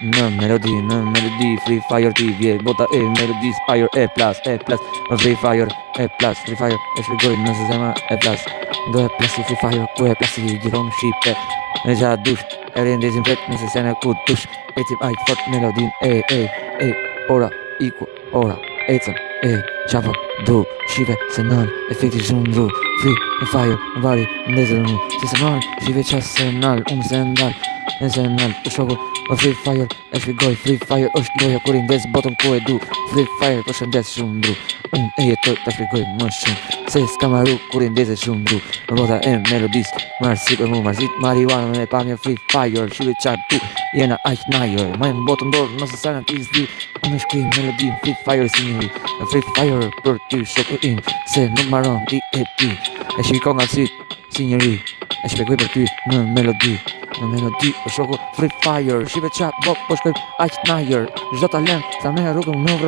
Në melodi, Free Fire ti vje bota e melodis, ajo e plus, Free Fire e plus, Free Fire e shpjegoj nëse zema e plus. Do e plasi Free Fire, ku e plasi gjithon shqipe. Me gja dush, e rindezim vet nëse se në ku dush. Ecim ajt fort melodin, ora, iku, ora, ecëm, qafo, du, shive, se nën, efekti shumë dru. Free Fire, në vari, ndezër mu, se se nën, shive qas se nal, unë se ndal, se nal, u shoku, Free Fire, e shpjegoj, Free Fire është loja kur i ndez botën ku e du. Free Fire po shëndes shumë dru, unë e jetoj ta shpjegoj më shumë, se s'ka maru kur i ndezë shumë dru. Në bota e melodis, marsi për mu, marsit marijuana me pamja Free Fire, shuve qatë tu, jena aq najer, ma e më botë ndorë, nëse sa në t'is di, unë shkuj melodin Free Fire si njëri, Free Fire për ty shoku im, se nuk maron ti e ti, e shiko nga si njëri, e shpjegoj për ty në melodi, o shoku Free Fire, shive qatë bot, po shkoj aq najer, zdo talent, sa me rrugën në